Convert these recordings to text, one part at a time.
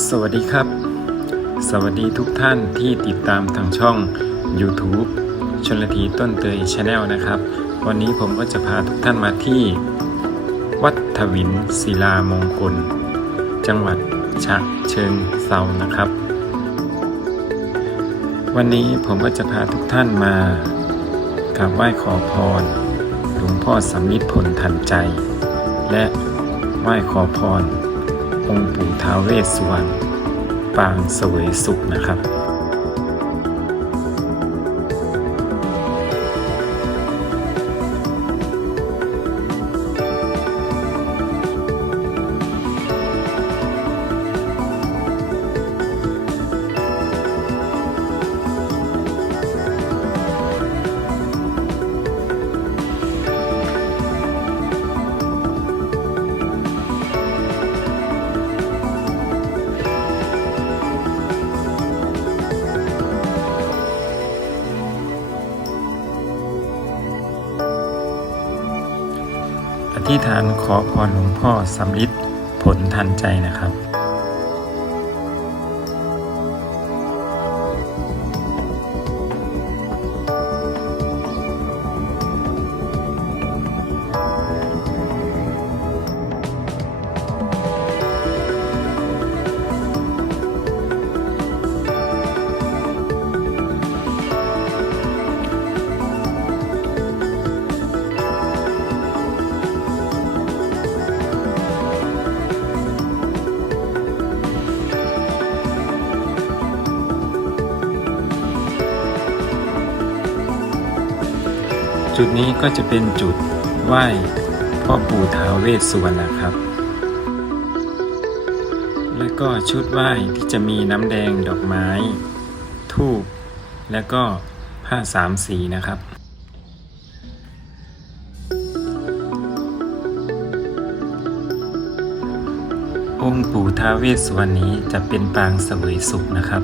สวัสดีครับ สวัสดีทุกท่านที่ติดตามทางช่อง YouTube ชนละทีต้นเตยชาแนลนะครับ วันนี้ผมก็จะพาทุกท่านมาที่ วัดถวินศิลามงคล จังหวัดฉะเชิงเซานะครับ วันนี้ผมก็จะพาทุกท่านมากราบไหว้ขอพรหลวงพ่อสำลิดผลทันใจ และไหว้ขอพร องค์ปู่ท้าวเวสสุวรรณปางเสวยสุขนะครับ ธิษฐานขอพรหลวงพ่อสำลิดผลทันใจนะครับ จุดนี้ก็จะเป็นจุดไหว้พ่อปู่ท้าวเวสสุวรรณนะครับ แล้วก็ชุดไหว้ที่จะมีน้ำแดงดอกไม้ทูบแล้วก็ผ้าสามสีนะครับองค์ปู่ท้าวเวสสุวรรณนี้จะเป็นปางเสวยสุขนะครับ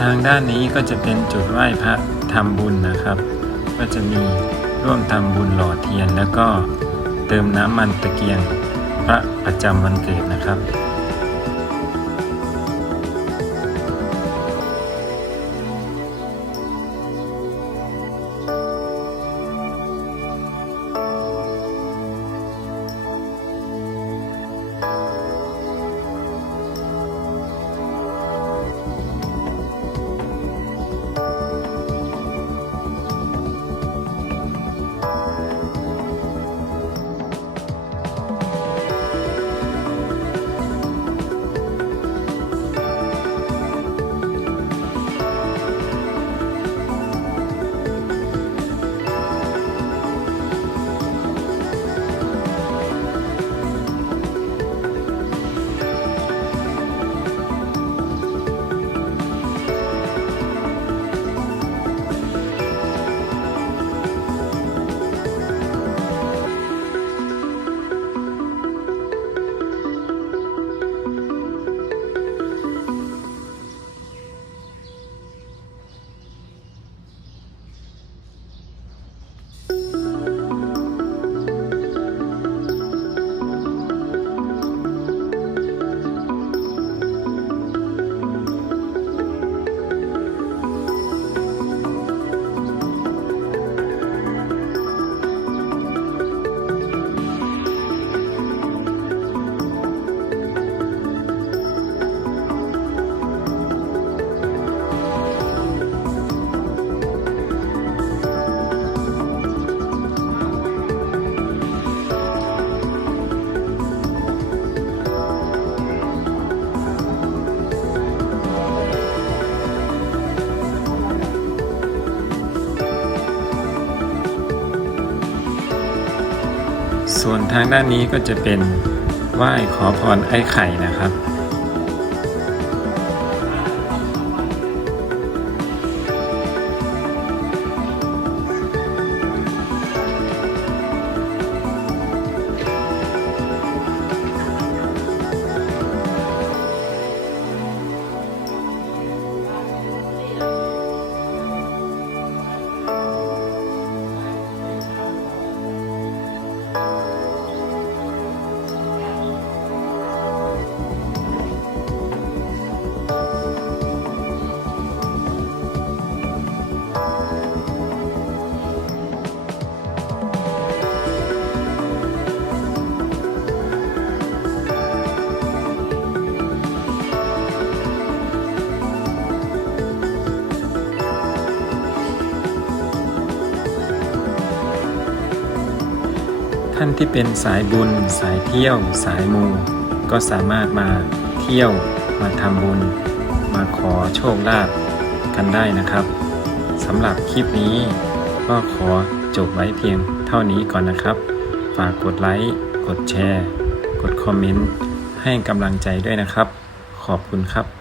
ทางด้านนี้ก็จะเป็นจุดไหว้พระทำบุญนะครับ ก็จะมีร่วมทำบุญหล่อเทียน แล้วก็เติมน้ำมันตะเกียงพระประจำวันเกิดนะครับ่วนทางด้านนี้ก็จะเป็นไหว้ขอพรไอ้ไข่นะครับ ท่านที่เป็นสายบุญ สายเที่ยว สายมู ก็สามารถมาเที่ยวมาทำบุญ มาขอโชคลาภกันได้นะครับสำหรับคลิปนี้ก็ขอจบไว้เพียงเท่านี้ก่อนนะครับ ฝากกดไลค์ กดแชร์ กดคอมเมนต์ ให้กำลังใจด้วยนะครับ ขอบคุณครับ